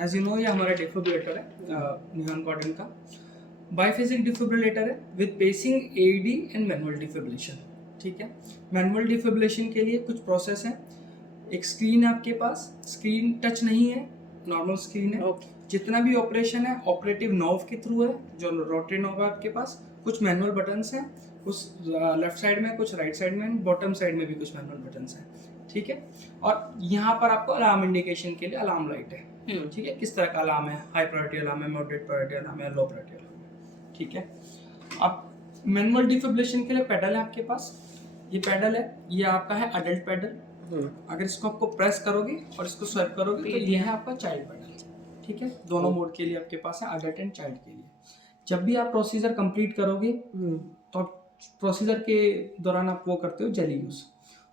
As you know ये हमारा defibrillator है निहॉन कॉर्डन का बाइफेजिक डिफिब्रिलेटर है with pacing AED and manual defibrillation. ठीक है, मैनुअल डिफिब्रिलेशन के लिए कुछ प्रोसेस है। एक स्क्रीन है आपके पास, स्क्रीन टच नहीं है, नॉर्मल स्क्रीन है। जितना भी ऑपरेशन है ऑपरेटिव नॉब के थ्रू है, जो रोटरी नॉब है आपके पास। कुछ मैनुअल बटन्स हैं, कुछ लेफ्ट साइड में, कुछ राइट साइड में, बॉटम साइड में भी कुछ मैनुअल बटन्स हैं। ठीक है, और यहाँ पर आपको अलार्म इंडिकेशन के लिए अलार्म लाइट है। ठीक है, किस तरह का अलार्म है, हाई प्रायोरिटी अलार्म है, मॉडरेट प्रायोरिटी अलार्म है, लो प्रायोरिटी अलार्म है। ठीक है, अब मैनुअल डिफिब्रिलेशन के लिए पेडल है आपके पास। ये पेडल है, ये आपका है अडल्ट पेडल। अगर इसको आपको प्रेस करोगे और इसको स्वाइप करोगे तो ये है आपका चाइल्ड पेडल। ठीक है, दोनों मोड के लिए आपके पास है, अडल्ट एंड चाइल्ड के लिए। जब भी आप प्रोसीजर कंप्लीट करोगे तो आप प्रोसीजर के दौरान आप वो करते हो जेली यूज।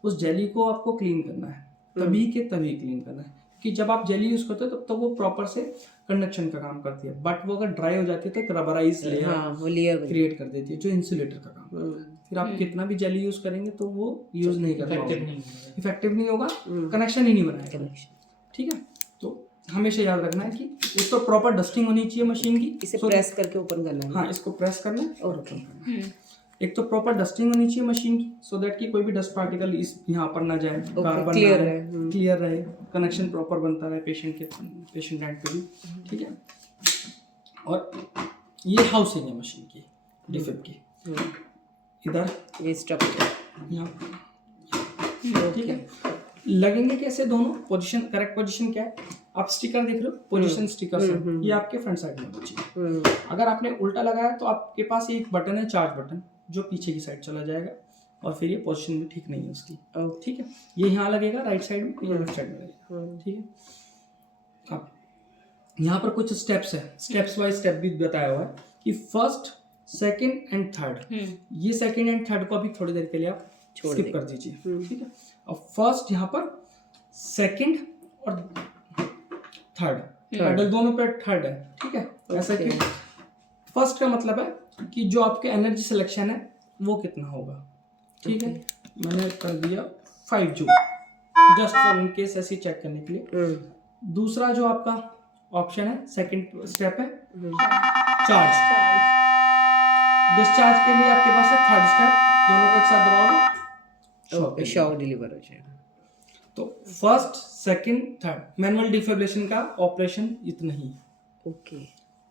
उस जेली को आपको क्लीन करना है, तभी के तभी क्लीन करना है। कि जब आप जेली यूज करते हो तब तो वो प्रॉपर से कंडक्शन का काम करती है, बट वो अगर ड्राई हो जाती है तो एक रबराइज लेयर क्रिएट कर देती है जो इंसुलेटर का काम करता है। फिर आप कितना भी जेली यूज करेंगे तो वो यूज नहीं कर पाओगे, इफेक्टिव नहीं होगा, कनेक्शन ही नहीं बनाएगा। ठीक है, तो हमेशा याद रखना है कि एक तो प्रॉपर डस्टिंग होनी चाहिए मशीन की, इसे प्रेस करके ओपन करना है। हाँ, इसको प्रेस करना है और ओपन करना है। एक तो प्रॉपर डस्टिंग होनी चाहिए मशीन की, सो दैट कि कोई भी डस्ट पार्टिकल इस यहाँ पर ना जाए, क्लियर रहे, कनेक्शन प्रॉपर बनता रहे पेशेंट एंड पे भी। ठीक है, और ये हाउसिंग है मशीन की, डिफिब की। इधर ये स्ट्रक्चर यहाँ। ठीक है, लगेंगे कैसे दोनों, पोजीशन, करेक्ट पोजीशन क्या है, आप स्टिकर देख रहे हो, पोजीशन स्टिकर से ये आपके फ्रंट साइड में बची। अगर आपने उल्टा लगाया तो आपके पास एक बटन है, चार्ज बटन, जो पीछे की साइड चला जाएगा और फिर ये पोजीशन भी ठीक नहीं है उसकी। ठीक है, ये यहाँ लगेगा राइट साइड में, ये लेफ्ट साइड में लगेगा। ठीक है, अब यहाँ पर कुछ स्टेप्स है, स्टेप्स वाइज स्टेप भी बताया हुआ है कि फर्स्ट, सेकंड एंड थर्ड। ये सेकंड एंड थर्ड को अभी थोड़ी देर के लिए आप स्किप कर दीजिए। ठीक है, अब फर्स्ट यहाँ पर, सेकंड और थर्ड, पेडल दोनों पे थर्ड है। ठीक है, ऐसा कि फर्स्ट का मतलब है कि जो आपके एनर्जी सिलेक्शन है वो कितना होगा। ठीक है, मैंने कर दिया 5 joule, just for in case ऐसे चेक करने के लिए। दूसरा जो आपका ऑप्शन है, सेकंड स्टेप है चार्ज। डिस्चार्ज के लिए आपके पास है थर्ड स्टेप, दोनों को एक साथ दबाओगे, शॉक डिलीवर हो जाएगा। तो first, second, third manual defibrillation का ऑपरेशन इतना ही है। ओके,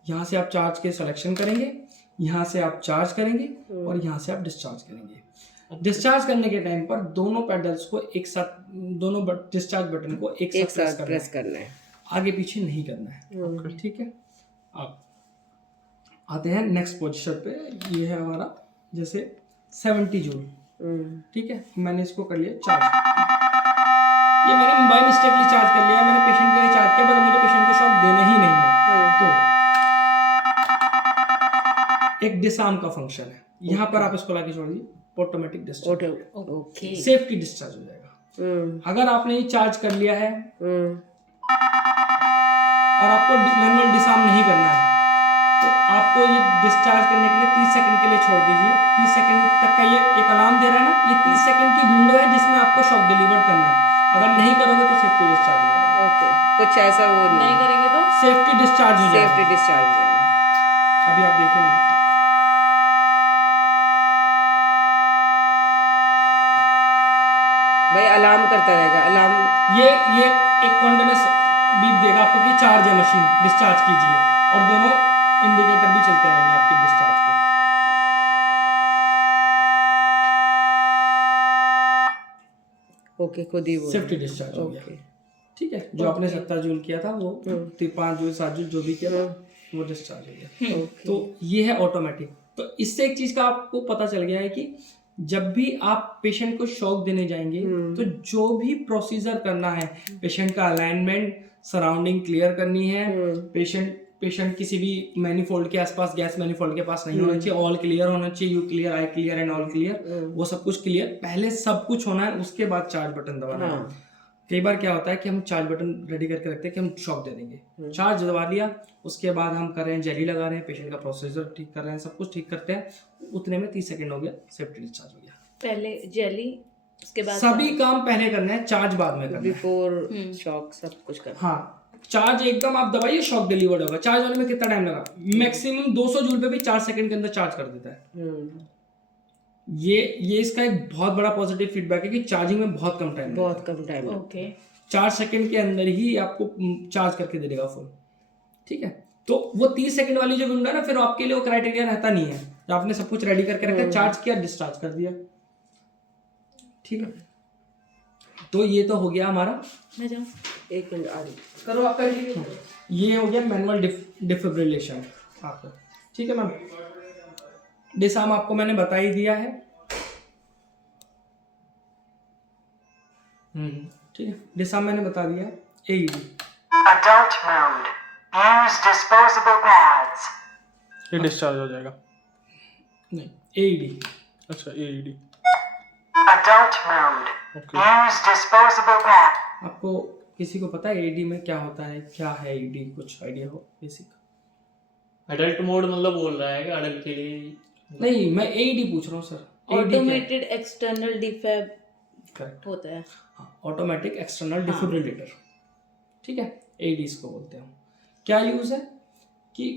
यहाँ से आप चार्ज के सिलेक्शन करेंगे, यहाँ से आप चार्ज करेंगे और यहाँ से आप डिस्चार्ज करेंगे। डिस्चार्ज करने के टाइम पर दोनों पेडल्स को एक साथ, दोनों डिस्चार्ज बटन को एक साथ प्रेस करना है, आगे पीछे नहीं करना है। ठीक है, अब आते हैं नेक्स्ट पोजीशन पे। ये है हमारा जैसे 70 जूल। ठीक है, मैंने इसको कर लिया चार्ज। ये मैंने बाय मिस्टेकली चार्ज कर लिया, मैंने पेशेंट के लिए चार्ज किया, पर मुझे पेशेंट को शॉक देना ही नहीं है। तो एक डिसआर्म का फंक्शन है, यहाँ पर आप इसको लाके छोड़ दीजिए, ऑटोमेटिक डिस्चार्ज, सेफ्टी डिस्चार्ज हो जाएगा। अगर आपने ये चार्ज कर लिया है और आपको मैनुअल डिसआर्म नहीं करना है तो आपको ये डिस्चार्ज करने के लिए 30 सेकंड के लिए छोड़ दीजिए। 30 सेकंड तक का ये एक अलार्म दे रहा है ना, ये 30 सेकंड की विंडो है जिसमें आपको शॉक डिलीवर करना है। अगर नहीं करोगे तो सेफ्टी डिस्चार्ज हो जाएगा। ओके, कुछ ऐसा वो नहीं करेंगे तो सेफ्टी डिस्चार्ज हो जाएगा। सेफ्टी डिस्चार्ज हो जाएगा। अभी आप देखिए, भाई अलार्म करता रहेगा, अलार्म ये एक कॉन्टिन्यूअस बीप देगा आपको कि चार्ज है मशीन, डिस्चार्ज कीजिए, और दोनों इंडिकेटर भी चलते रहेंगे आपके डिस्चार्ज के। ओके, खुद ही सेफ्टी डिस्चार्ज हो गया। ठीक है, जो आपने 70 जूल किया था वो 5 जूल 7 जूल जो भी किया था वो डिस्चार्ज हो गया। तो ये है ऑटोमेटिक। तो इससे एक चीज का आपको पता चल गया है कि जब भी आप पेशेंट को शॉक देने जाएंगे तो जो भी प्रोसीजर करना है, पेशेंट का अलाइनमेंट, सराउंडिंग क्लियर करनी है, पेशेंट किसी भी मैनिफोल्ड के आसपास, गैस मैनिफोल्ड के पास नहीं होना चाहिए, ऑल क्लियर होना चाहिए, you clear, I clear and all clear, वो सब कुछ क्लियर, पहले सब कुछ होना है, उसके बाद चार्ज बटन दबाना है। कई बार क्या होता है कि हम चार्ज बटन रेडी करके रखते हैं कि हम शॉक दे देंगे, चार्ज दबा लिया, उसके बाद हम कर रहे हैं जेली लगा रहे हैं, पेशेंट का प्रोसीजर ठीक कर रहे हैं, सब कुछ ठीक करते हैं, उतने में 30 सेकंड हो गया, सेफ्टी डिस्चार्ज हो गया। पहले जेली, उसके बाद सभी काम पहले करना है, चार्ज बाद में करना है, बिफोर शॉक सब कुछ करना। हाँ, चार्ज एकदम आप दबाइए, शॉक डिलीवर्ड होगा। चार्ज होने में कितना टाइम लगा? मैक्सिमम 200 जूल पे भी 4 सेकंड के अंदर चार्ज कर देता है। ये इसका एक बहुत बड़ा पॉजिटिव फीडबैक है कि चार्जिंग में बहुत कम टाइम, बहुत कम टाइम। ओके 4 सेकंड के अंदर ही आपको चार्ज करके दे देगा फुल। ठीक है, तो वो 30 सेकंड वाली जो विंडो है ना, फिर आपके लिए वो क्राइटेरिया रहता नहीं है। तो आपने सब कुछ रेडी करके रखा, चार्ज किया, डिस्चार्ज कर दिया। ठीक है, तो ये तो हो गया हमारा। मैं जाऊँ? एक मिनट आ रही। करो आप कंटिन्यू। ये हो गया मैनुअल डिफिब्रिलेशन आपका। ठीक है मैम, डिसार्म आपको मैंने बता ही दिया है। ठीक है, डिसार्म मैंने बता दिया। AED Adult mode. Use disposable pads. ये डिस्चार्ज हो जाएगा। नहीं, AED। अच्छा AED। Adult mode. Okay Use disposable pads. आपको किसी को पता है AED में क्या होता है? क्या है AED? कुछ आइडिया हो बेसिक? अडल्ट मोड मतलब बोल रहा है कि अडल्ट के लिए? नहीं, मैं AED पूछ रहा हूँ सर। AED क्या है? ऑटोमेटेड एक्सटर्नल डिफैब करेक्ट, होता है। Automatic external defibrillator. ठीक है, AED इसको बोलते हैं। क्या यूज़ है कि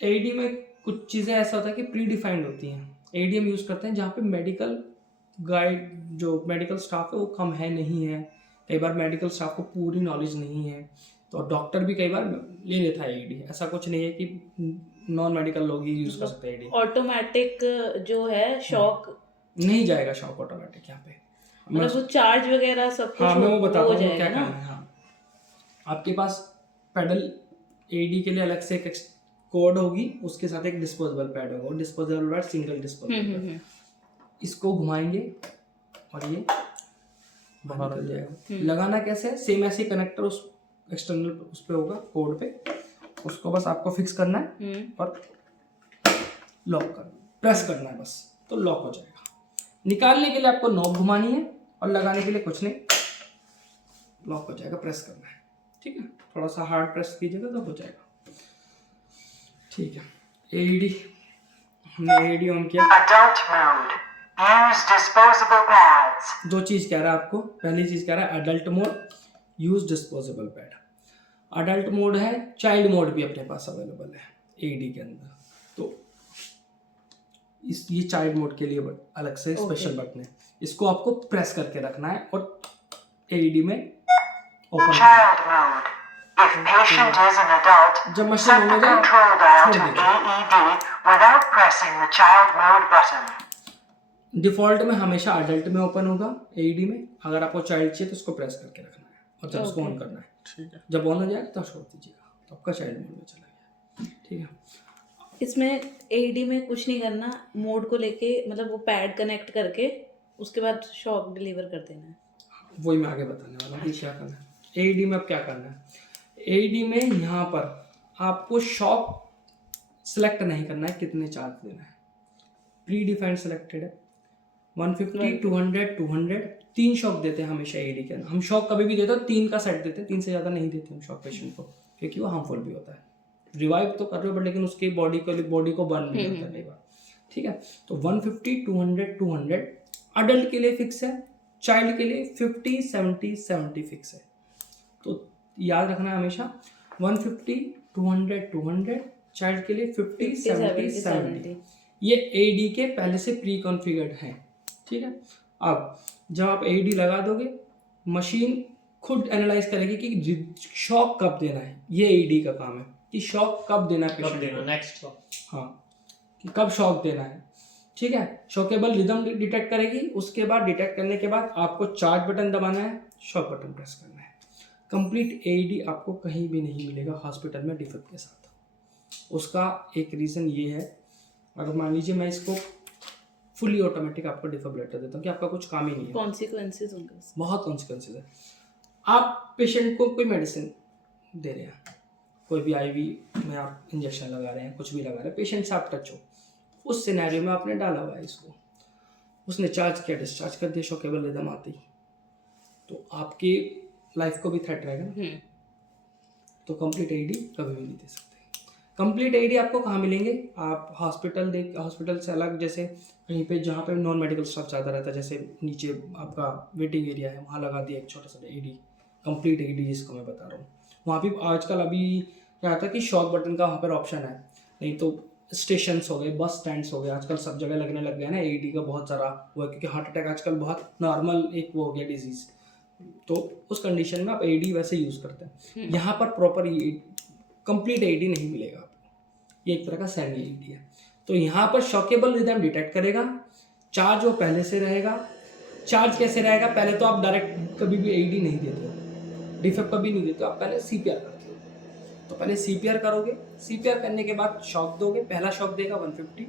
AED में कुछ चीज़ें ऐसा होता है कि प्री डिफाइंड होती हैं। AED हम यूज़ करते हैं जहाँ पे मेडिकल गाइड, जो मेडिकल स्टाफ है वो कम है, नहीं है। कई बार मेडिकल स्टाफ को पूरी नॉलेज नहीं है, तो डॉक्टर भी कई बार ले लेता है AED। ऐसा कुछ नहीं है कि नॉन मेडिकल लोग ही यूज़ कर सकते हैं AED। ऑटोमेटिक जो है शॉक, नहीं जाएगा शॉक ऑटोमेटिक यहाँ पे। मतलब वो चार्ज वगैरह सब कुछ हाँ, मैं वो बताता हो हूँ जाएगा क्या ना। करना है। हाँ, आपके पास पेडल AED के लिए अलग से एक कोड होगी, उसके साथ एक डिस्पोजेबल पैड होगा। Disposable pad single disposable. इसको घुमाएंगे और ये बाहर निकल जाएगा। लगाना कैसे है? सेम ऐसे कनेक्टर उस एक्सटर्नल उस पे होगा, कोड पे। उसको बस आपको फिक्स करना है और लॉक करना, प्रेस करना है बस, तो लॉक हो जाएगा। निकालने के लिए आपको नॉब घुमानी है और लगाने के लिए कुछ नहीं, लॉक हो जाएगा। प्रेस करना है, ठीक है। थोड़ा सा हार्ड प्रेस कीजिएगा तो हो जाएगा। ठीक है, AED हमने AED ऑन किया। Adult mode. Use disposable pads. दो चीज़ कह रहा है आपको। पहली चीज़ कह रहा है adult mode, use disposable pad. Adult mode है, चाइल्ड मोड भी अपने पास अवेलेबल है AED के अंदर। तो ये चाइल्ड मोड के लिए अलग से स्पेशल बटन है। इसको आपको प्रेस करके रखना है और AED में open Child mode. If patient is an adult, जब मशीन set ऑन the हो जाए control dial छोड़ to दीजिए। AED without pressing the child mode button. Default में हमेशा अडल्ट में ओपन होगा AED में। अगर आपको चाइल्ड चाहिए तो उसको प्रेस करके रखना है और जब उसको ऑन करना है। ठीक है। जब ऑन हो जाएगा तो छोड़ दीजिएगा, तो आपका चाइल्ड मोड में चला गया। ठीक है, इसमें AED में कुछ नहीं करना, मोड को लेके मतलब वो पैड कनेक्ट करके उसके बाद शॉक डिलीवर कर देना है। वही मैं आगे बताने वाला हूँ कि क्या करना है। AED में अब क्या करना है? AED में यहाँ पर आपको शॉक सिलेक्ट नहीं करना है, कितने चार्ज देना है। प्री डिफाइंड सिलेक्टेड है 150, 200, 200। 3 शॉक देते हैं हमेशा AED के अंदर। हम शॉक कभी भी देते हैं 3 का सेट देते हैं, 3 से ज़्यादा नहीं देते हम शॉक पेशेंट को, क्योंकि वो हार्मफुल भी होता है। रिवाइव तो कर रहे हो बट लेकिन उसकी बॉडी को बर्न भी होता है कई बार। ठीक है, तो 150, 200, 200 अडल्ट के लिए फिक्स है, चाइल्ड के लिए 50, 70, 70 फिक्स है। तो याद रखना है हमेशा 150, 200, 200, चाइल्ड के लिए 50, 70, 70। ये AED के पहले से प्री कॉन्फ़िगर्ड हैं। ठीक है, अब जब आप AED लगा दोगे, मशीन खुद एनालाइज करेगी कि शॉक कब देना है। ये AED का काम है कि शॉक कब देना है कब पेशेंट देना को। नेक्स्ट का? हाँ, कि कब शॉक देना है। ठीक है, शॉकेबल रिदम डिटेक्ट करेगी। उसके बाद डिटेक्ट करने के बाद आपको चार्ज बटन दबाना है, शॉक बटन प्रेस करना है। कंप्लीट AED आपको कहीं भी नहीं मिलेगा हॉस्पिटल में डिफिब के साथ। उसका एक रीज़न ये है, अगर मान लीजिए मैं इसको फुली ऑटोमेटिक आपको डिफिब्रिलेटर देता हूँ कि आपका कुछ काम ही नहीं है, कॉन्सिक्वेंसेस होंगे इसके। बहुत कॉन्सिक्वेंसेज है। आप पेशेंट को कोई मेडिसिन दे रहे हैं, कोई भी IV में आप इंजेक्शन लगा रहे हैं, कुछ भी लगा रहे हैं, पेशेंट से आप टच हो, उस सिनेरियो में आपने डाला हुआ है इसको, उसने चार्ज किया, डिस्चार्ज कर दिया शॉकेबल रिदम आती, तो आपकी लाइफ को भी थ्रेट रहेगा ना। तो कंप्लीट AED कभी भी नहीं दे सकते। कंप्लीट AED आपको कहाँ मिलेंगे? आप हॉस्पिटल से अलग, जैसे कहीं पे जहाँ पे नॉन मेडिकल स्टाफ ज़्यादा रहता है, जैसे नीचे आपका वेटिंग एरिया है, वहाँ लगा दिया एक छोटा सा AED, कंप्लीट AED जिसको मैं बता रहा हूँ। वहाँ भी आजकल अभी क्या होता है कि शॉक बटन का वहाँ पर ऑप्शन है, नहीं तो स्टेशंस हो गए, बस स्टैंड्स हो गए, आजकल सब जगह लगने लग गया ना एडी का बहुत सारा वो है, क्योंकि हार्ट अटैक आजकल बहुत नॉर्मल एक वो हो गया डिजीज़। तो उस कंडीशन में आप एडी वैसे यूज़ करते हैं। यहाँ पर प्रॉपर कंप्लीट एडी नहीं मिलेगा आपको, ये एक तरह का सेमी एडी है। तो यहाँ पर शॉकेबल रिदम डिटेक्ट करेगा, चार्ज वो पहले से रहेगा। चार्ज कैसे रहेगा, पहले तो आप डायरेक्ट कभी भी एडी नहीं देते हो, डिफेब कभी नहीं देते हो, आप पहले सीपीआर करते हो। तो पहले सीपीआर करोगे, सीपीआर करने के बाद शॉक दोगे, पहला शॉक देगा 150,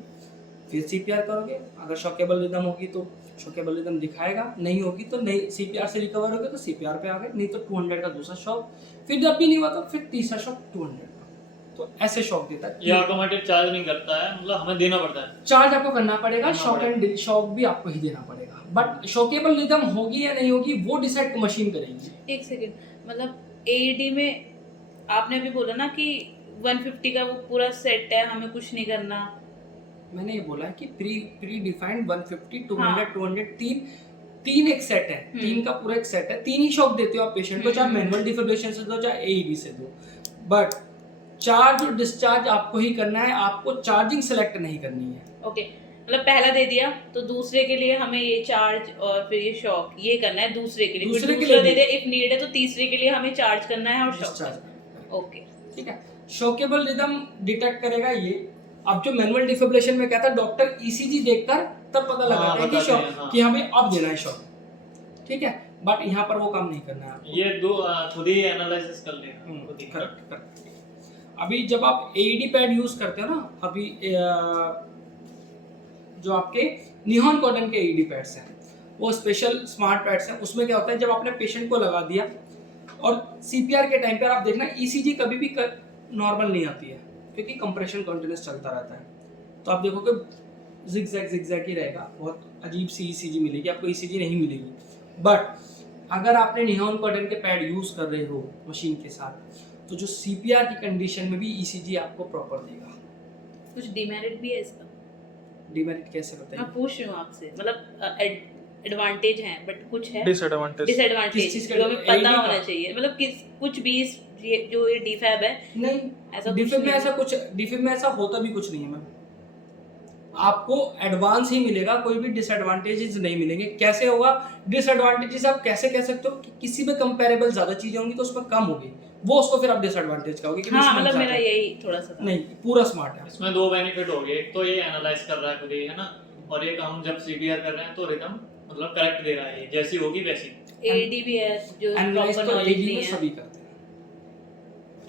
फिर सीपीआर करोगे। अगर शॉकेबल रिदम होगी तो शॉकेबल रिदम दिखाएगा, नहीं होगी तो नहीं, सीपीआर से रिकवर होगे तो सीपीआर पे आ गए, नहीं तो 200 का दूसरा शॉक, फिर जब भी नहीं हुआ तो फिर तीसरा शॉक 200 का। तो ऐसे शॉक देता है। ये ऑटोमेटिक चार्ज नहीं करता है, मतलब हमें देना पड़ता है। चार्ज आपको करना पड़ेगा, शॉक एंड शॉक भी आपको ही देना पड़ेगा, बट शॉकेबल रिदम होगी या नहीं होगी वो डिसाइड मशीन करेगी। एक सेकेंड, मतलब एडी में आपने अभी बोला ना कि 150 का वो पूरा सेट है, हमें कुछ नहीं करना। मैंने ये बोला है कि प्री डिफाइंड 150 200 हाँ। 200 तीन एक सेट है, तीन का पूरा एक सेट है, तीन ही शॉक देते हो आप पेशेंट को, चाहे मैनुअल डिफिब्रिलेशन से दो चाहे एईडी से दो, बट चार्ज और डिस्चार्ज आपको ही करना है, आपको चार्जिंग सेलेक्ट नहीं करनी है। ओके, मतलब पहला दे दिया तो दूसरे के लिए हमें ये चार्ज और फिर ये शॉक ये करना है, दूसरे के लिए दूसरे फिर के दूसरा लिए दे दिया इफ नीड है तो तीसरे के लिए हमें चार्ज करना है और शॉक डिस्चार्ज करना है। ओके, ठीक है। शॉकेबल रिदम डिटेक्ट करेगा ये। अब जो मैनुअल डिफिब्रिलेशन में कहता है डॉक्टर ईसीजी देखकर तब पता लगाता है कि बताते शॉक हैं, हाँ। कि हमें अब देना है शॉक, ठीक है, बट यहाँ पर वो काम नहीं करना है आपको। ये दो खुद ही एनालिसिस कर लेगा, खुद ही। Correct correct. अभी जब आप एईडी पैड यूज करते हो ना, अभी जो आपके निहॉन कॉटन के एईडी पैड्स हैं वो स्पेशल स्मार्ट पैड्स हैं, उसमें क्या होता है जब आपने पेशेंट को लगा दिया और सीपीआर के टाइम पर आप देखना ईसीजी कभी भी नॉर्मल नहीं आती है, क्योंकि कंप्रेशन कंटिन्यूस चलता रहता है। तो आप देखोगे जिगजैग ही रहेगा, बहुत अजीब सी ईसीजी मिलेगी आपको, ईसीजी नहीं मिलेगी। बट अगर आपने निहॉन कॉटन के पैड यूज़ कर रहे हो मशीन के साथ, तो जो सीपीआर की कंडीशन में भी ईसीजी आपको प्रॉपर देगा। कुछ डिमेरिट भी है इसका? डिमेरिट कैसे मैं बताइए? पूछ रही हूँ आपसे, मतलब एडवांटेज हैं बट कुछ है डिसएडवांटेज। किस डिसएडवांटेज चीज़ का? जो हमें AED पता का? होना चाहिए, मतलब किस कुछ भी जो ये डिफैब है नहीं, ऐसा डिफिब में ऐसा होता भी कुछ नहीं है मैम, आपको एडवांस ही मिलेगा, कोई भी डिसएडवांटेजेस नहीं मिलेंगे। कैसे होगा डिसएडवांटेजेस, आप कैसे कह सकते हो कि किसी में कंपैरेबल ज्यादा चीजें होंगी तो उसमें कम होगी, वो उसको फिर आप डिसएडवांटेज कहोगे कि हाँ, इसमें मतलब ज्यादा मेरा है। यही थोड़ा सा था। नहीं, पूरा स्मार्ट है। इसमें दो बेनिफिट हो गए, एक तो ये एनालाइज कर रहा है खुद ही, है ना, और एक हम जब सीपीआर कर रहे हैं तो रिदम मतलब करेक्ट दे रहा है, ये जैसी होगी वैसी। एडी भी है जो एनालाइज प्रॉपर तो नॉलेज एडी नहीं में है। सभी करते हैं,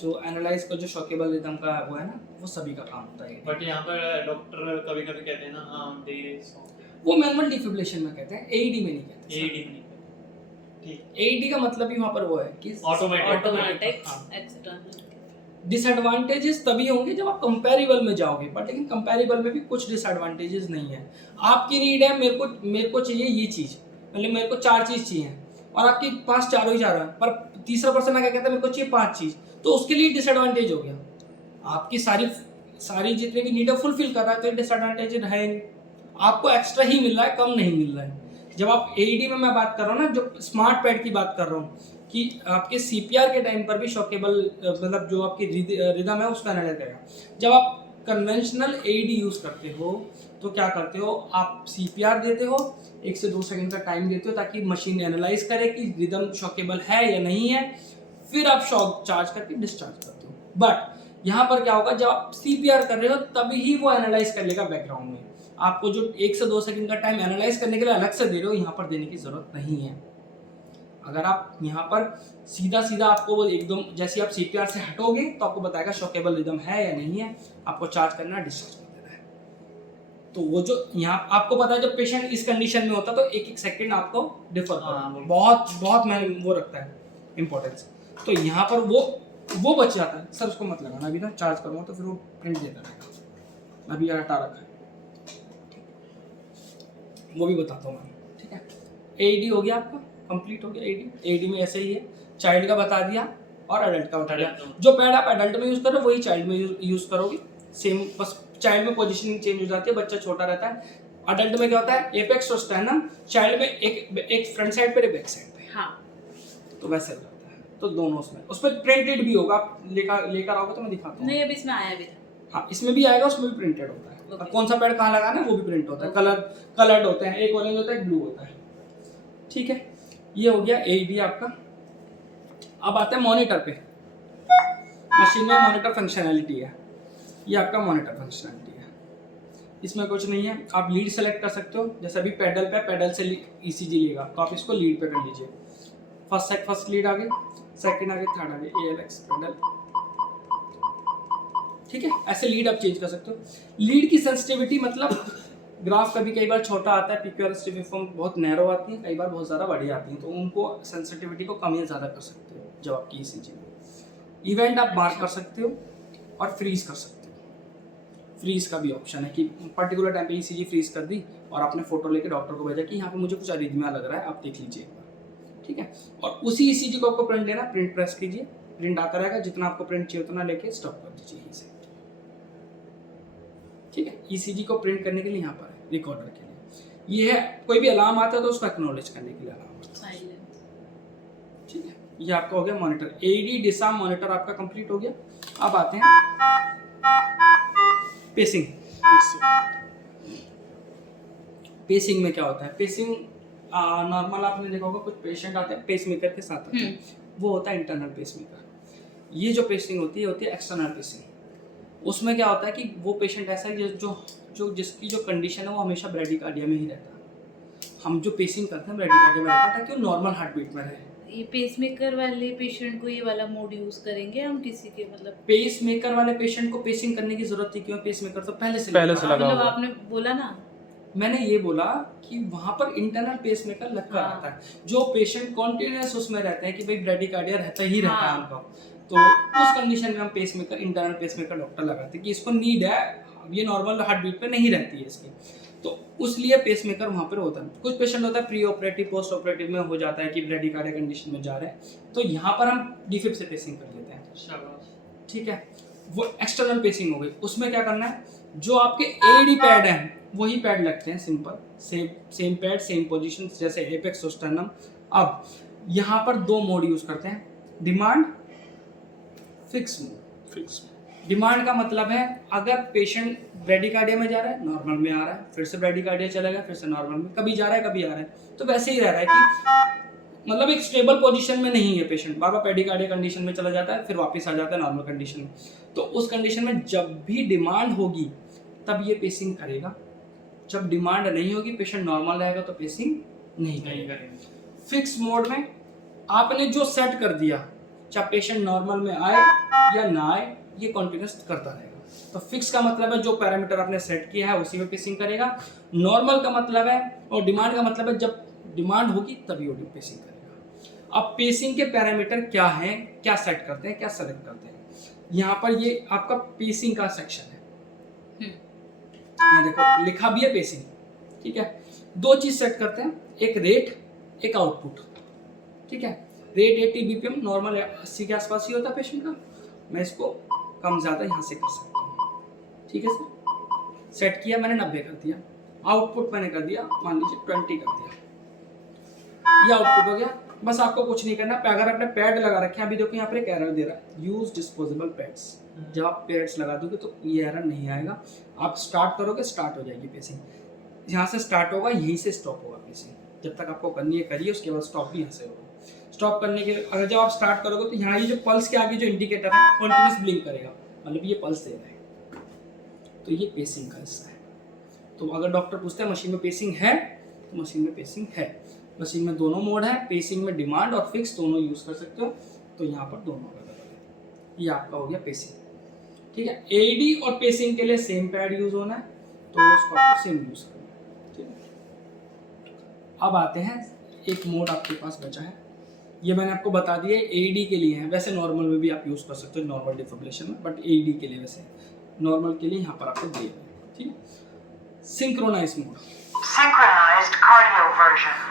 जो एनालाइज का जो शॉकेबल रिदम का वो है ना, वो सभी का काम होता है। बट यहाँ पर डॉक्टर कभी कभी कहते हैं ना, हाँ दे वो मैनुअल डिफिब्रिलेशन में कहते हैं, एईडी में नहीं कहते। एडी में नहीं कहते। ठीक। एईडी का मतलब ही वहाँ पर वो है कि Automatic। ऑटोमेटिक हाँ। एक्सटर्नल। डिसएडवांटेजेस तभी होंगे जब आप कंपैरेबल में जाओगे, बट लेकिन कंपैरेबल में भी कुछ डिसएडवांटेजेस नहीं है। आपकी नीड है, मेरे को चाहिए ये चीज़, मतलब मेरे को 4 चीज़ चाहिए और आपके पास चारों ही चारों है, पर तीसरा पर्सन आके कहता है मेरे को चाहिए 5 चीज़, तो उसके लिए डिसएडवांटेज हो गया। आपकी सारी जितने भी नीड है फुलफिल कर रहा है तो डिसएडवांटेज है, आपको एक्स्ट्रा ही मिल रहा है, कम नहीं मिल रहा है। जब आप एईडी में मैं बात कर रहा हूँ ना, जो स्मार्ट पैड की बात कर रहा हूँ, कि आपके सीपीआर के टाइम पर भी शॉकेबल मतलब जो आपकी रिदम है उसका एनालाइज करेगा। जब आप कन्वेंशनल एईडी यूज़ करते हो तो क्या करते हो, आप सीपीआर देते हो, 1 से 2 सेकंड का टाइम देते हो ताकि मशीन एनालाइज करे कि रिदम शॉकेबल है या नहीं है, फिर आप शॉक चार्ज करके डिस्चार्ज करते हो। बट यहाँ पर क्या होगा, जब आप सीपीआर कर रहे हो तभी ही वो एनालाइज कर लेगा बैकग्राउंड में। आपको जो 1 से 2 सेकंड का टाइम एनालाइज करने के लिए अलग से दे रहे हो, यहाँ पर देने की जरूरत नहीं है। अगर आप यहाँ पर सीधा आपको वो एकदम जैसे आप सीपीआर से हटोगे तो आपको बताएगा शॉकेबल रिदम है या नहीं है, आपको चार्ज करना है, डिस्चार्ज कर देना है। तो वो जो यहाँ आपको पता है जब पेशेंट इस कंडीशन में होता है तो 1-1 सेकंड आपको डिफर हाँ, बहुत वो रखता है इंपॉर्टेंस। तो यहाँ पर वो बच जाता है। सर उसको मत लगाना, अभी ना चार्ज करूँगा तो फिर वो प्रिंट देता रहेगा, अभी हटा रखा है, वो भी बताता हूँ मैं, ठीक है। एईडी हो गया आपका, कंप्लीट हो गया एईडी में ऐसे ही है, चाइल्ड का बता दिया और एडल्ट का बता दिया। जो पैड आप एडल्ट में यूज़ करो वही चाइल्ड में यूज़ करोगे, सेम, बस चाइल्ड में पोजीशनिंग चेंज हो जाती है, बच्चा छोटा रहता है। अडल्ट में क्या होता है, एपेक्स और स्टर्नम, चाइल्ड में एक फ्रंट साइड पे, एक बैक साइड पे, हाँ, तो वैसे हो जाता है। तो दोनों उस पर प्रिंटेड भी होगा, आप लेकर आओगे तो मैं दिखाता हूँ। नहीं, अभी इसमें आया भी था। हाँ, इसमें भी आएगा, उसमें भी प्रिंटेड होता है। Okay. कौन सा पैड कहाँ लगाना है वो भी प्रिंट होता है, कलर्ड होते हैं, एक ऑरेंज होता है, एक ब्लू होता है। ठीक है, ये हो गया AED आपका। अब आते हैं मॉनिटर पे। मशीन में मॉनिटर फंक्शनैलिटी है, ये आपका मॉनिटर फंक्शनैलिटी है। इसमें कुछ नहीं है, आप लीड सेलेक्ट कर सकते हो। जैसे अभी पैडल से ECG लेगा तो आप इसको लीड पे कर लीजिए। फर्स्ट लीड आगे, सेकंड आगे, थर्ड आगे, ALX पैडल। ठीक है, ऐसे लीड आप चेंज कर सकते हो। लीड की सेंसिटिविटी मतलब ग्राफ कभी कई बार छोटा आता है, PQRS वेवफॉर्म बहुत नैरो आती है, कई बार बहुत ज़्यादा बड़ी आती है, तो उनको सेंसिटिविटी को कम या ज़्यादा कर सकते हो जब आपकी ECG में। इवेंट आप मार्क कर सकते हो और फ्रीज कर सकते हो। फ्रीज का भी ऑप्शन है कि पर्टिकुलर टाइम पे ECG फ्रीज कर दी और आपने फोटो लेके डॉक्टर को भेजा कि यहाँ पे मुझे कुछ अरिथमिया लग रहा है, आप देख लीजिए एक बार। ठीक है, और उसी ECG को आपको प्रिंट लेना, प्रिंट प्रेस कीजिए, प्रिंट आता रहेगा, जितना आपको प्रिंट चाहिए उतना लेके स्टॉप कर दीजिए यहीं से। ठीक है, ECG को प्रिंट करने के लिए यहाँ पर है, रिकॉर्डर के लिए ये है। कोई भी अलार्म आता है तो उसको एक्नॉलेज करने के लिए अलार्म आता है। ठीक है, ये आपका हो गया मॉनिटर। AED डिसार्म मॉनिटर आपका कंप्लीट हो गया। अब आते हैं पेसिंग। पेसिंग में क्या होता है? पेसिंग नॉर्मल आपने देखा होगा, कुछ पेशेंट आते हैं पेसमेकर के साथ आते हैं, वो होता है इंटरनल पेसमेकर। ये जो पेसिंग होती है एक्सटर्नल पेसिंग। उसमें क्या होता है कि वो पेशेंट ऐसा है जो जिसकी जो कंडीशन है वो हमेशा ब्रेडिकार्डिया में ही रहता है। हम जो पेसिंग करते हैं ब्रेडिकार्डिया में रहता है ताकि वो नॉर्मल हार्ट बीट में रहे। ये पेसमेकर वाले पेशेंट को ये वाला मोड यूज करेंगे हम किसी के मतलब पेसमेकर वाले पेशेंट को पेसिंग करने की जरूरत थी क्यों? पेसमेकर तो पहले से लगा मतलब हुआ। आपने बोला ना, मैंने ये बोला कि वहां पर इंटरनल पेसमेकर लगता रहता है, जो पेशेंट कॉन्टिन्यूस उसमें रहते हैं कि भाई ब्रेडिकार्डिया रहता ही रहता है उनका, तो उस कंडीशन में हम पेसमेकर, इंटरनल पेसमेकर डॉक्टर लगाते हैं कि इसको नीड है, ये नॉर्मल हार्ट बीट पे नहीं रहती है इसकी, तो उसलिए पेसमेकर वहाँ पर होता है। कुछ पेशेंट होता है प्री ऑपरेटिव पोस्ट ऑपरेटिव में हो जाता है कि ब्रेडिकार्डिया कंडीशन में जा रहे हैं, तो यहाँ पर हम डिफिब से पेसिंग कर लेते हैं। शाबाश। ठीक है, वो एक्सटर्नल पेसिंग हो गई। उसमें क्या करना है, जो आपके AED पैड हैं वही पैड लगते हैं, simple same pad same position, जैसे एपेक्स स्टर्नम। अब यहाँ पर दो मोड यूज करते हैं, डिमांड, फिक्स मोड। डिमांड का मतलब है अगर पेशेंट ब्रेडिकार्डिया में जा रहा है, नॉर्मल में आ रहा है, फिर से ब्रेडिकार्डिया चलेगा, फिर से नॉर्मल में, कभी जा रहा है कभी आ रहा है, तो वैसे ही रह रहा है कि मतलब एक स्टेबल पोजीशन में नहीं है पेशेंट, बार बार ब्रेडिकार्डिया कंडीशन में चला जाता है, फिर वापस आ जाता है नॉर्मल कंडीशन में। तो उस कंडीशन में जब भी डिमांड होगी तब ये पेसिंग करेगा, जब डिमांड नहीं होगी पेशेंट नॉर्मल रहेगा तो पेसिंग नहीं करेगा। फिक्स मोड में आपने जो सेट कर दिया, चाहे पेशेंट नॉर्मल में आए या ना आए, ये कॉन्टिन्यूस करता रहेगा। तो फिक्स का मतलब है जो पैरामीटर आपने सेट किया है उसी में पेसिंग करेगा। नॉर्मल का मतलब है, और डिमांड का मतलब है जब डिमांड होगी तभी वो पेसिंग करेगा। अब पेसिंग के पैरामीटर क्या हैं, क्या सेट करते हैं, क्या सेलेक्ट करते हैं, यहाँ पर ये आपका पेसिंग का सेक्शन है। यहाँ देखो लिखा भी है पेसिंग। ठीक है, दो चीज सेट करते हैं, एक रेट, एक आउटपुट। ठीक है, रेट 80 BPM नॉर्मल 80 के आसपास ही होता है पेशेंट का, मैं इसको कम ज़्यादा यहाँ से कर सकता हूँ। ठीक है सर, सेट किया मैंने 90 कर दिया, आउटपुट मैंने कर दिया मान लीजिए 20 कर दिया, ये आउटपुट हो गया। बस आपको कुछ नहीं करना। अगर आपने पैड लगा रखे हैं, अभी देखो यहाँ पर एक एरर दे रहा है, यूज डिस्पोजेबल पैड्स। जब आप पैड्स लगा दोगे तो ये एरर नहीं आएगा। आप स्टार्ट करोगे, स्टार्ट हो जाएगी पेसिंग, यहाँ से स्टार्ट होगा, यहीं से स्टॉप होगा पेसिंग। जब तक आपको करनी है करिए, उसके बाद स्टॉप भी यहाँ से होगा। स्टॉप करने के अगर जब आप स्टार्ट करोगे तो यहाँ ये जो पल्स के आगे जो इंडिकेटर है कॉन्टिन्यूस ब्लिंक करेगा, मतलब ये पल्स दे रहा है, तो ये पेसिंग का हिस्सा है। तो अगर डॉक्टर पूछते हैं मशीन में पेसिंग है, तो मशीन में पेसिंग है। मशीन में दोनों मोड है, पेसिंग में डिमांड और फिक्स दोनों यूज़ कर सकते हो, तो यहाँ पर दोनों अवेलेबल है। ये आपका हो गया पेसिंग। ठीक है, AED और पेसिंग के लिए सेम पैड यूज होना है, तो उसको आपको सेम यूज करना है। ठीक है, अब आते हैं, एक मोड आपके पास बचा है, ये मैंने आपको बता दिया AED के लिए है, वैसे नॉर्मल में भी आप यूज़ कर सकते हो, नॉर्मल डिफिब्रिलेशन में, बट AED के लिए वैसे नॉर्मल के लिए यहाँ पर आपको दिए हैं। ठीक है, synchronise mode, Synchronized cardioversion.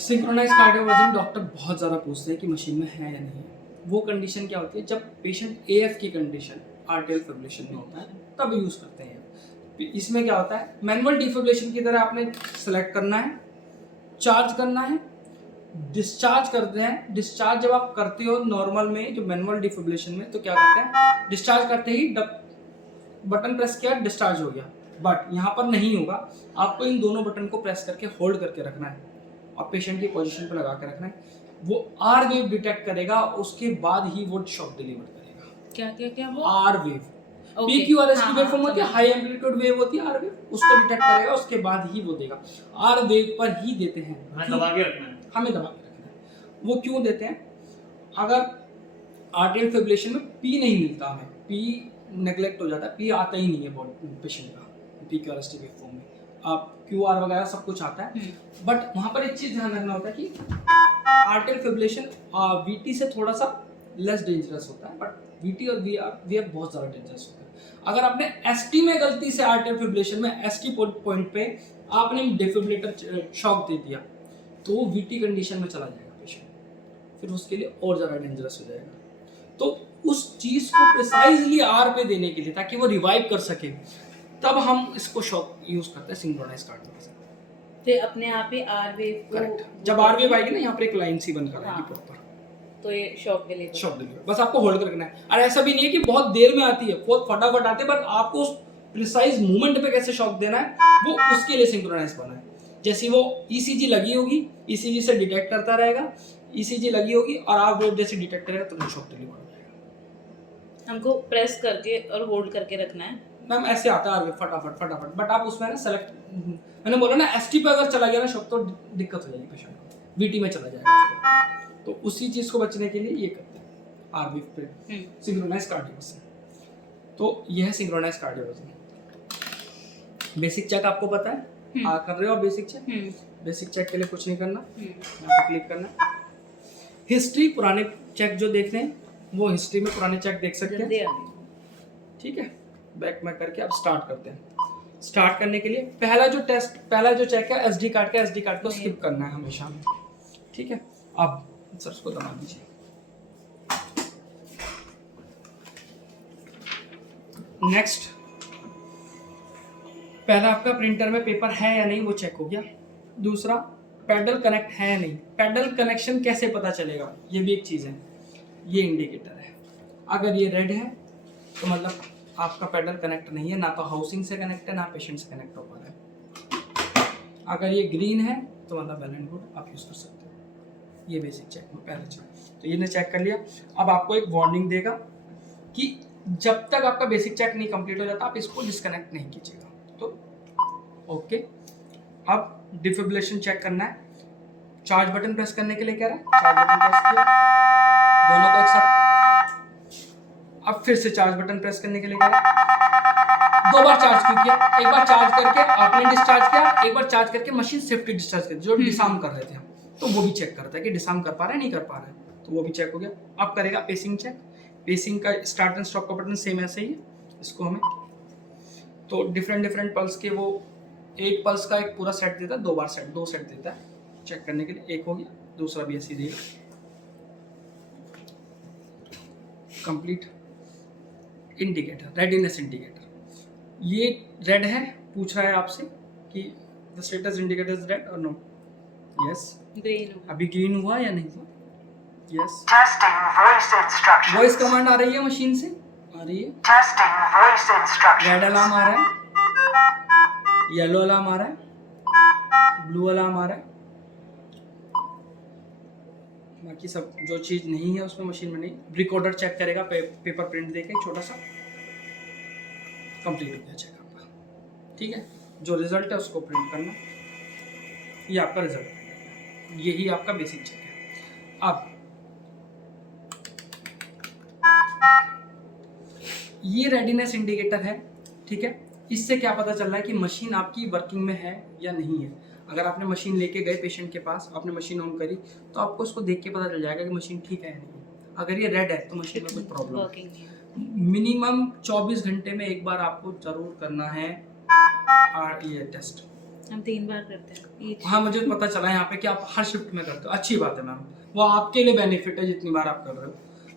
Synchronise cardioversion doctor बहुत ज़्यादा पूछते हैं कि मशीन में है या नहीं है। वो कंडीशन क्या होती है, जब पेशेंट AF की कंडीशन, आर्टेरियल फिब्रिलेशन में होता है, तब यूज़ करते हैं। इसमें क्या होता है, मैनुअल डिफिब्रिलेशन की तरह आपने सेलेक्ट करना है, चार्ज करना है, डिस्चार्ज करते हैं। डिस्चार्ज जब आप करते हो नॉर्मल में, जो मैनुअल डिफिब्रिलेशन में, तो क्या करते हैं, डिस्चार्ज करते ही बटन प्रेस किया, डिस्चार्ज हो गया। बट यहाँ पर नहीं होगा, आपको इन दोनों बटन को प्रेस करके होल्ड करके रखना है और पेशेंट की पोजीशन पर लगा के रखना है। वो आर वेव डिटेक्ट करेगा, उसके बाद ही वो शॉक डिलीवर करेगा। क्या क्या क्या वो आर वेव, Okay. PQRS की हाँ, वेव फॉर्म हाँ, होती है, समझ हाई एम्पलीट्यूड वेव होती है आर वेव, उसको डिटेक्ट करेगा, उसके बाद ही वो देगा। आर वेव पर ही देते हैं, हमें दबा के रखना है। हमें दबा के रखना है। वो क्यों देते हैं, अगर आर्टियल फिब्रिलेशन में पी नहीं मिलता, हमें पी नेग्लेक्ट हो जाता है, पी आता ही नहीं है बॉडी पेशेंट का PQRS की वेव फॉर्म में। आप QR वगैरह सब कुछ आता है, बट वहाँ पर एक चीज़ ध्यान रखना होता है कि आर्टियल फिब्रिलेशन VT से थोड़ा सा लेस डेंजरस होता है, बट VT और VR बहुत ज़्यादा डेंजरस होता है। अगर आपने ST में गलती से आर्टियल फिब्रिलेशन में ST पॉइंट पे आपने डिफिब्रिलेटर शॉक दे दिया, तो वो VT कंडीशन में चला जाएगा पेशेंट, फिर उसके लिए और ज़्यादा डेंजरस हो जाएगा। तो उस चीज़ को प्रिसाइजली आर पे देने के लिए, ताकि वो रिवाइव कर सके, तब हम इसको शॉक यूज़ करते हैं सिंक्रोनाइज कार्डियो से। फिर अपने आप ही आर वेव को करेक्ट, जब आर वेव आएगी ना, यहाँ पर एक लाइन सी बनकर आएगी हाँ। प्रॉपर, तो ये शॉक डिलीवर शॉक डिलीवर। बस आपको होल्ड करना है। और ऐसा भी नहीं है कि बहुत देर में आती है, बहुत फटाफट आती है, बट आपको उस प्रिसाइज मूवमेंट पे कैसे शॉक देना है, वो उसके लिए सिंक्रोनाइज बना है। जैसे वो ECG लगी होगी, ECG से डिटेक्ट करता रहेगा, ECG लगी होगी और आप वेव जैसे डिटेक्ट करेगा तो वो शॉक डिलीवर हो जाएगा। हमको प्रेस करके और होल्ड करके रखना है। मैम ऐसे आता है फटाफट, बट आप उसमें ना सेलेक्ट, मैंने बोला ना ST पे अगर चला गया ना शॉक, तो दिक्कत हो जाएगी पेशेंट को, VT में चला जाएगा। तो उसी चीज़ को बचने के लिए ये करते हैं आर वेव पे सिंक्रोनाइज कार्डियोवर्जन। तो यह है सिंक्रोनाइज कार्डियोवर्जन। बेसिक चेक आपको पता है, कर रहे हो आप बेसिक चेक। बेसिक चेक के लिए कुछ नहीं करना, यहाँ पे क्लिक करना। हिस्ट्री, पुराने चेक जो देख रहे हैं वो हिस्ट्री में पुराने चेक देख सकते जल्दी हैं। आ गई। ठीक है, बैक में करके अब स्टार्ट करते हैं। स्टार्ट करने के लिए पहला जो चेक है SD कार्ड का, SD कार्ड को स्किप करना है हमेशा में। ठीक है, अब सर इसको दबा दीजिए। नेक्स्ट, पहला आपका प्रिंटर में पेपर है या नहीं वो चेक हो गया। दूसरा, पैडल कनेक्ट है या नहीं। पैडल कनेक्शन कैसे पता चलेगा, ये भी एक चीज़ है। ये इंडिकेटर है, अगर ये रेड है तो मतलब आपका पैडल कनेक्ट नहीं है, ना तो हाउसिंग से कनेक्ट है, ना पेशेंट से कनेक्ट हो पा रहा है। अगर ये ग्रीन है तो मतलब वेल एंड गुड, आप यूज़ कर सकते हो। ये बेसिक चेक में पहले चेक, तो ये चेक कर लिया। अब आपको एक वार्निंग देगा कि जब तक आपका बेसिक चेक नहीं कंप्लीट हो जाता आप इसको डिस्कनेक्ट नहीं कीजिएगा। तो ओके, अब डिफिब्रिलेशन चेक करना है। चार्ज बटन प्रेस करने के लिए कह रहा है, चार्ज बटन प्रेस किया, दोनों को एक साथ। अब फिर से चार्ज बटन प्रेस करने के लिए कह रहा है, 2 बार चार्ज क्यों किया, एक बार चार्ज करके आपने डिस्चार्ज किया, एक बार चार्ज करके मशीन सेफ्टी डिस्चार्ज कर, जो डिसार्म कर रहे थे हम, तो वो भी चेक करता है कि डिसार्म कर पा रहा है नहीं कर पा रहा है, तो वो भी चेक हो गया। अब करेगा पेसिंग चेक। पेसिंग का स्टार्ट एंड स्टॉप का बटन सेम ऐसे ही है, इसको हमें तो डिफरेंट पल्स के, वो 8 पल्स का एक पूरा सेट देता है, 2 सेट देता है चेक करने के लिए। एक हो गया, दूसरा भी ऐसे ही देगा। कंप्लीट। इंडिकेटर, रेडीनेस इंडिकेटर, ये रेड है, पूछ रहा है आपसे कि the status indicator is red और नो। यस, ग्रीन अभी ग्रीन हुआ या नहीं हुआ। Yes, Testing voice instructions. Voice command आ रही है मशीन से, आ रही है। Testing voice instructions. Red alarm आ रहा है, येलो अलार्म आ रहा है, ब्लू अलार्म आ रहा है। बाकी सब जो चीज़ नहीं है उसमें मशीन में नहीं। रिकॉर्डर चेक करेगा, पेपर प्रिंट देके छोटा सा। कंप्लीट हो गया चेक आपका। ठीक है, जो रिजल्ट है उसको प्रिंट करना, ये आपका रिजल्ट है, यही आपका बेसिक चेक है। अब ये रेडीनेस इंडिकेटर है। ठीक है, इससे क्या पता चल रहा है कि मशीन आपकी वर्किंग में है या नहीं है। अगर आपने मशीन लेके गए पेशेंट के पास, आपने मशीन ऑन करी, तो आपको उसको देख के पता चल जाएगा कि मशीन ठीक है या नहीं। अगर ये रेड है तो मशीन में कुछ प्रॉब्लम है। वर्किंग है। मिनिमम 24 घंटे में एक बार आपको जरूर करना है ये टेस्ट। हम 3 बार करते हैं each। हाँ, मुझे पता चला यहाँ पे कि आप हर शिफ्ट में करते हो, अच्छी बात है मैम, वो आपके लिए बेनिफिट है जितनी बार आप कर रहे हो।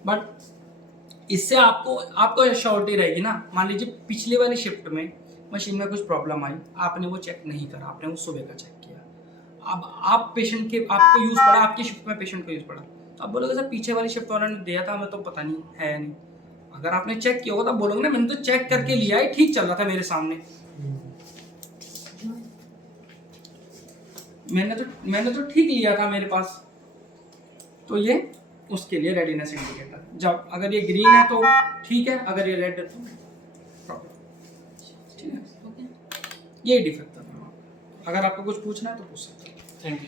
बट इससे आपको एश्योरिटी रहेगी ना। मान लीजिए पिछली वाली शिफ्ट में मशीन में कुछ प्रॉब्लम आई, आपने वो चेक नहीं करा, आपने वो सुबह का चेक किया, अब आप पेशेंट के आपको यूज़ पड़ा, आपकी शिफ्ट में पेशेंट को यूज़ पड़ा, तो आप बोलोगे सर पीछे वाली शिफ्ट वालों ने दिया था, हमें तो पता नहीं है या नहीं। अगर आपने चेक किया होगा तो बोलोगे ना मैंने तो चेक करके लिया है, ठीक चल रहा था मेरे सामने, मैंने तो ठीक लिया था मेरे पास। तो ये उसके लिए रेडीनेस इंडिकेटर, जब अगर ये ग्रीन है तो ठीक है, अगर ये रेड है तो प्रॉब्लम। ठीक है, ये डिफेक्ट था। अगर आपको कुछ पूछना है तो पूछ सकते हो। Thank you.